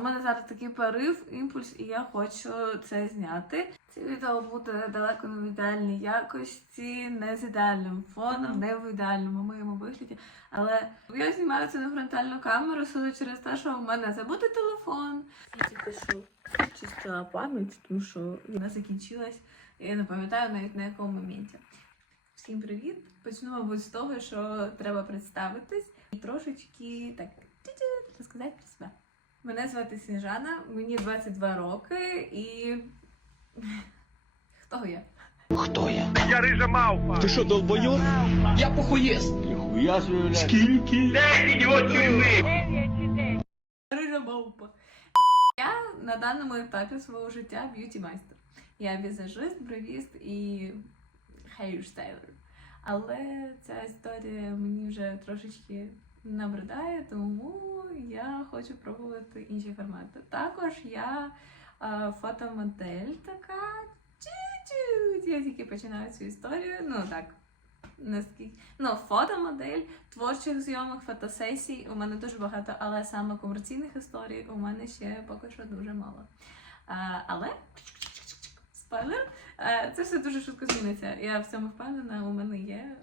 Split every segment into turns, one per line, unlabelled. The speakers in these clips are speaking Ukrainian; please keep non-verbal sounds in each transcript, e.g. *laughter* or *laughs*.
У мене зараз такий порив, імпульс, і я хочу це зняти. Це відео буде далеко не в ідеальній якості, не з ідеальним фоном, не в ідеальному моєму вигляді. Але я знімаю це на фронтальну камеру суто через те, що у мене забути телефон. Я тільки що чистила пам'ять, тому що вона закінчилась. Я не пам'ятаю навіть на якому моменті. Всім привіт! Почну, мабуть, з того, що треба представитись і трошечки так розказати про себе. Мене звати Сніжана, мені 22 роки і. *laughs* Хто я?
Хто я?
Я рижа мавпа.
Ти що, долбойоб? Я похуєст.
Ніхуя собі.
Скільки?
Рижа мавпа. Я на даному етапі свого життя б'юті майстер. Я візажист, бровіст і хейрстайлер. Але ця історія мені вже трошечки набридає, тому я хочу пробувати інші формати. Також я е, фотомодель така. Я тільки починаю цю історію. Ну так. Наскільки ну, фотомодель творчих зйомок, фотосесій у мене дуже багато, але саме комерційних історій у мене ще поки що дуже мало. А, але спойлер, е, це все дуже швидко зміниться. Я в цьому впевнена, у мене є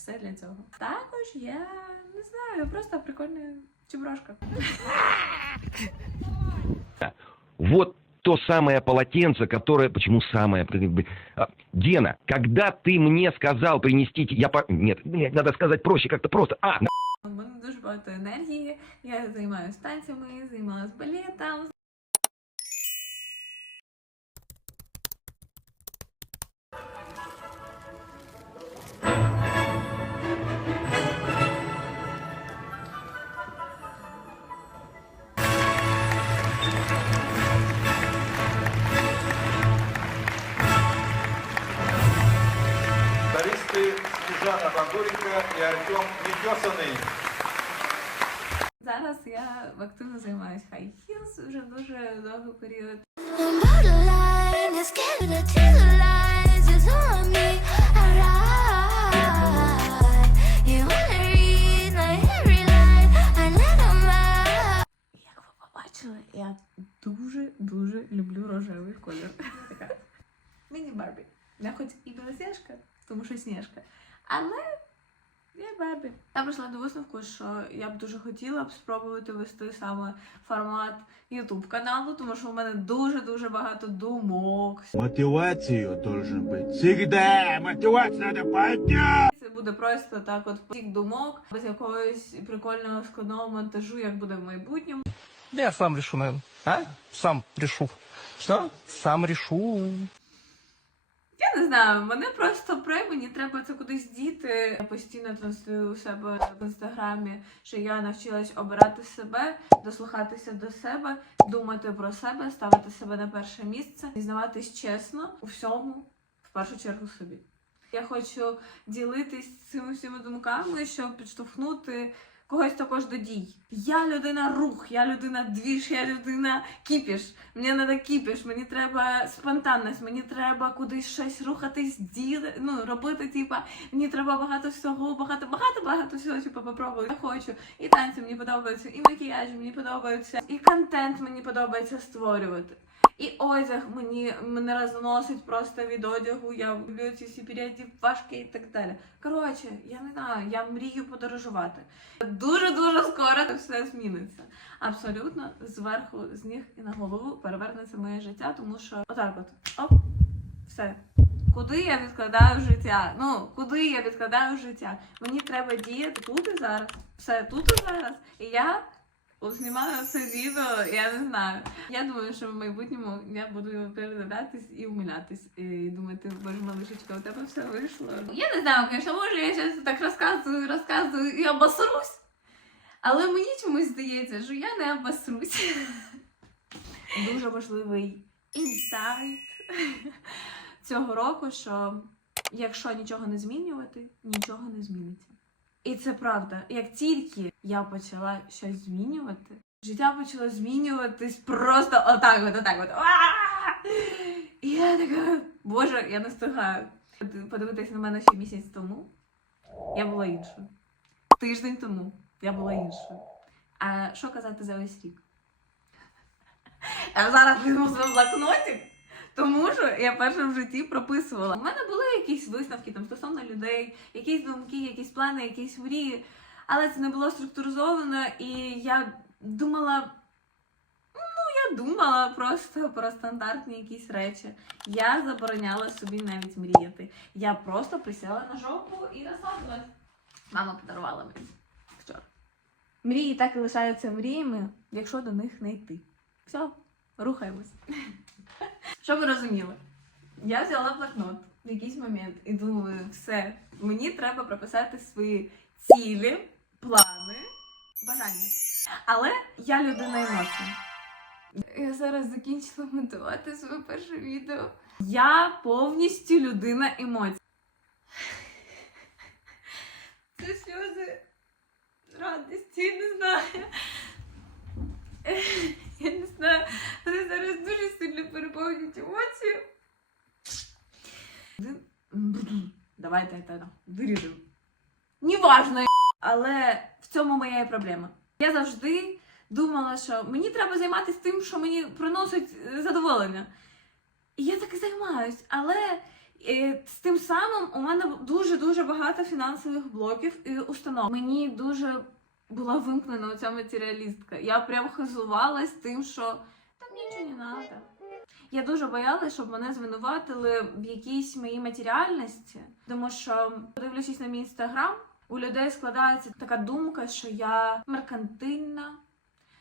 все для цього. Також я не знаю, просто прикольна чеброшка.
Вот то самое полотенце, которое... Почему самое? а, Гена, когда ты мне сказал принести... Я по... Нет, надо сказать проще, как-то просто. А,
У мене дуже багато енергії. Я займаюся танцями, займалась балетом.
Таристи Снежана Бандуренко і Артем Нетесаний.
Зараз я активно займаюся high heels вже дуже довгий період.
I'm borderline, it's scared to tell the lies. It's on me, alright. You wanna read my every line, I let 'em out.
Як ви побачили, я дуже-дуже люблю рожевий колір. Така міні-барбі. Я хоч і білосніжка, тому що сніжка, але я барбі. Я прийшла до висновку, що я б дуже хотіла б спробувати вести саме формат YouTube каналу, тому що у мене дуже-дуже багато думок.
Мотивацию должен быть всегда. Мотивацию надо поднять.
Це буде просто так, от потік думок, без якогось прикольного складного монтажу, як буде в майбутньому.
Я сам решу, наверное. А? Сам решу.
Что?
Сам решу.
Я не знаю, мене просто при мені треба це кудись діти. Я постійно транслюю у себе в інстаграмі, що я навчилась обирати себе, дослухатися до себе, думати про себе, ставити себе на перше місце, дізнаватись чесно у всьому, в першу чергу собі. Я хочу ділитись цими всіми думками, щоб підштовхнути когось також до дій. Я людина рух, я людина двіж, я людина кіпіш. Мені треба кіпіш, мені треба спонтанність, мені треба кудись щось рухатись, діли, ну робити, типа, мені треба багато всього, багато, багато, багато всього, типу, попробувати. Я хочу. І танці мені подобаються, і макіяж мені подобаються, і контент мені подобається створювати. І одяг мені мене розносить просто від одягу, я люблю ці всі переодівашки і так далі. Коротше, я не знаю, я мрію подорожувати. Дуже-дуже скоро все зміниться. Абсолютно зверху, з ніг і на голову перевернеться моє життя, тому що отак от оп, все. Куди я відкладаю життя? Ну, куди я відкладаю життя? Мені треба діяти тут і зараз. Все тут і зараз. І я от знімаю це відео, я не знаю. Я думаю, що в майбутньому я буду передивлятись і умилятись. І думати, боже, малишечка, у тебе все вийшло. Я не знаю, звісно, може я зараз так розказую, розказую і обосрусь. Але мені чомусь здається, що я не обосрусь. Дуже важливий інсайт цього року, що якщо нічого не змінювати, нічого не зміниться. І це правда. Як тільки я почала щось змінювати, життя почало змінюватись просто отак, от, отак, от. І я така, боже, я не встигаю. Подивитись на мене ще місяць тому. Я була іншою. Тиждень тому я була іншою. А що казати за весь рік? А зараз візьму свій блокнотик, тому що я перше в житті прописувала. У мене були якісь висновки там стосовно людей, якісь думки, якісь плани, якісь мрії, але це не було структуризовано, і я думала. Ну, я думала просто про стандартні якісь речі. Я забороняла собі навіть мріяти. Я просто присіла на жопу і розслабилась. Мама подарувала мені вчора. Мрії так і лишаються мріями, якщо до них не йти. Все, рухаємось. Що ви розуміли? Я взяла блокнот в якийсь момент і думаю, все, мені треба прописати свої цілі, плани, бажання. Але я людина емоцій. Я зараз закінчила монтувати своє перше відео. Я повністю людина емоцій. Це сльози радості, не знаю. Я не знаю. Вони зараз дуже сильно переповнюють емоції. Давайте це виріжемо. Неважно, *laughs* але в цьому моя і проблема. Я завжди думала, що мені треба займатися тим, що мені приносить е, задоволення. І я так і займаюсь, але е, з тим самим у мене дуже-дуже багато фінансових блоків і установ. Мені дуже була вимкнена оця матеріалістка. Я прям хизувалась тим, що там нічого не треба. Я дуже боялась, щоб мене звинуватили в якійсь моїй матеріальності, тому що, подивлячись на мій інстаграм, у людей складається така думка, що я меркантильна,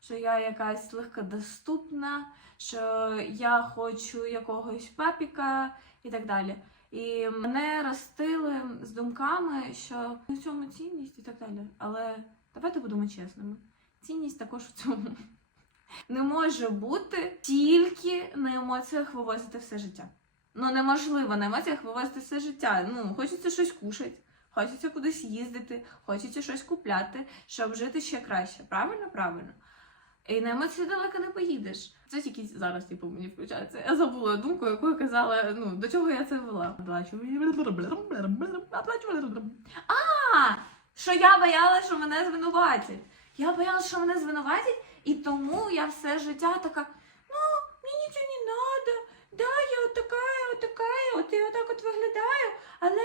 що я якась легкодоступна, що я хочу якогось папіка і так далі. І мене ростили з думками, що в цьому цінність і так далі. Але давайте будемо чесними. Цінність також в цьому. Не може бути тільки на емоціях вивозити все життя. Ну неможливо на емоціях вивозити все життя. Ну, хочеться щось кушати, хочеться кудись їздити, хочеться щось купляти, щоб жити ще краще. Правильно, правильно. І на емоції далеко не поїдеш. Це тільки зараз, типу, мені включається. Я забула думку, яку я казала, ну, до чого я це вела. А, що я боялася, що мене звинуватять. Я боялася, що мене звинуватять, і тому я все життя така, ну, мені нічого не треба, да, я от така, от я отак от виглядаю, але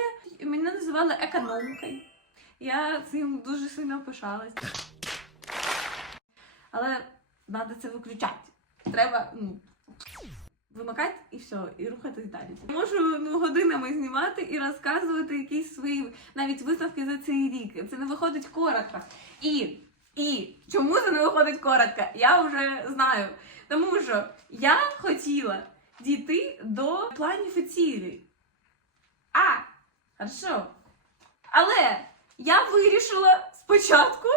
мене називали економкою. Я цим дуже сильно пишалась. Але треба це виключати. Треба, ну, вимикати і все, і рухатись далі. Можу ну, годинами знімати і розказувати якісь свої навіть висновки за цей рік. Це не виходить коротко. І, і чому це не виходить коротко? Я вже знаю. Тому що я хотіла дійти до планів і цілей. А, хорошо. Але я вирішила спочатку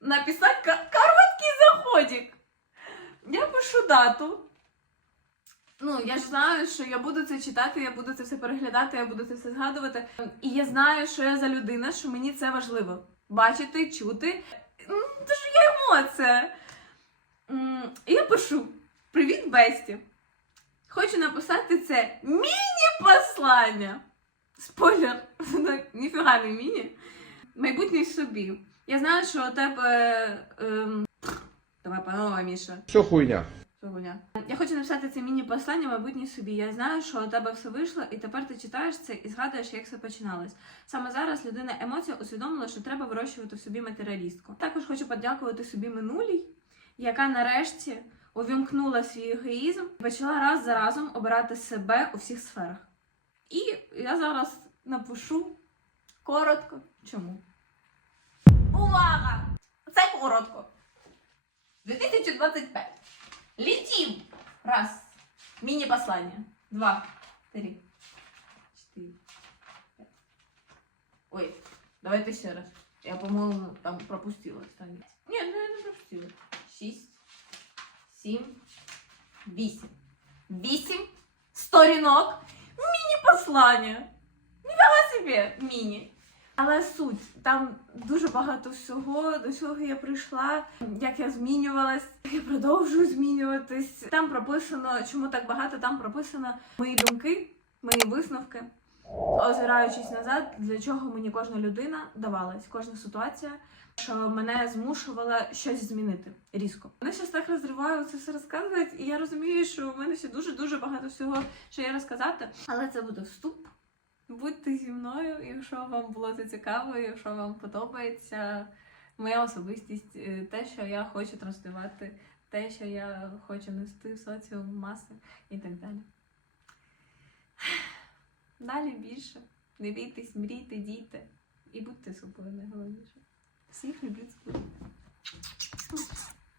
написати короткий заходик. Я пишу дату. Ну, я ж знаю, що я буду це читати, я буду це все переглядати, я буду це все згадувати. І я знаю, що я за людина, що мені це важливо. Бачити, чути. Ну, Це я пишу: Привіт, Бесті! Хочу написати це міні-послання. Спойлер, *laughs* ніфіга не міні. Майбутній собі. Я знаю, що у тебе. Ем... Давай панове, Міша.
Що хуйня.
Сьогодні. Я хочу написати це міні-послання майбутнє собі. Я знаю, що у тебе все вийшло, і тепер ти читаєш це і згадуєш, як все починалось. Саме зараз людина емоція усвідомила, що треба вирощувати в собі матеріалістку. Також хочу подякувати собі минулій, яка нарешті увімкнула свій егоїзм і почала раз за разом обирати себе у всіх сферах. І я зараз напишу коротко. Чому? Увага! Це коротко. 2025. Летим! Раз. Мини-послание. Два. Три. Четыре. Пять. Ой, давайте еще раз. Я, по-моему, там пропустила. Нет, ну я не пропустила. Шість. Сім. Вісім. Вісім. Сторінок. Міні-послання. Ніфіга собі. Міні. Але суть, там дуже багато всього, до чого я прийшла, як я змінювалась, як я продовжую змінюватись. Там прописано, чому так багато, там прописано мої думки, мої висновки. Озираючись назад, для чого мені кожна людина давалась, кожна ситуація, що мене змушувала щось змінити різко. Мене щось так розриваю це все розказувати, і я розумію, що в мене ще дуже дуже багато всього, що є розказати. Але це буде вступ. Будьте зі мною, якщо вам було це цікаво, якщо вам подобається моя особистість, е, те, що я хочу транслювати, те, що я хочу нести в соціум маси і так далі. Далі більше. Не бійтесь, мрійте, дійте. І будьте собою найголовніше. Всіх люблю цілую.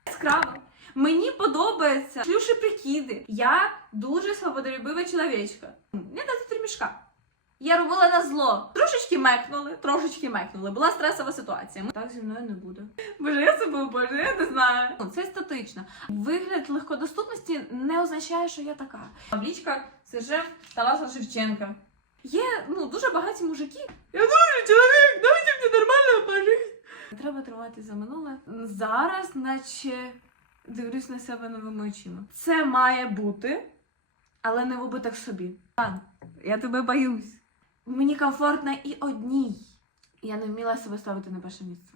Яскраво. Мені подобається шлюші прикиди. Я дуже свободолюбива чоловічка. Не три мішка. Я робила на зло. Трошечки мекнули, трошечки мекнули. Була стресова ситуація. Так зі мною не буде. Боже, я себе боже, я не знаю. Ну, Це статично. Вигляд легкодоступності не означає, що я така. Облічка Серже Тараса Шевченка. Є ну дуже багаті мужики. Я дуже чоловік, дайте мені нормально пожити. Треба тримати за минуле. Зараз, наче дивлюсь на себе новими очима. Це має бути, але не в убиток собі. Ан, я тебе боюсь. Мені комфортно і одній. Я не вміла себе ставити на перше місце.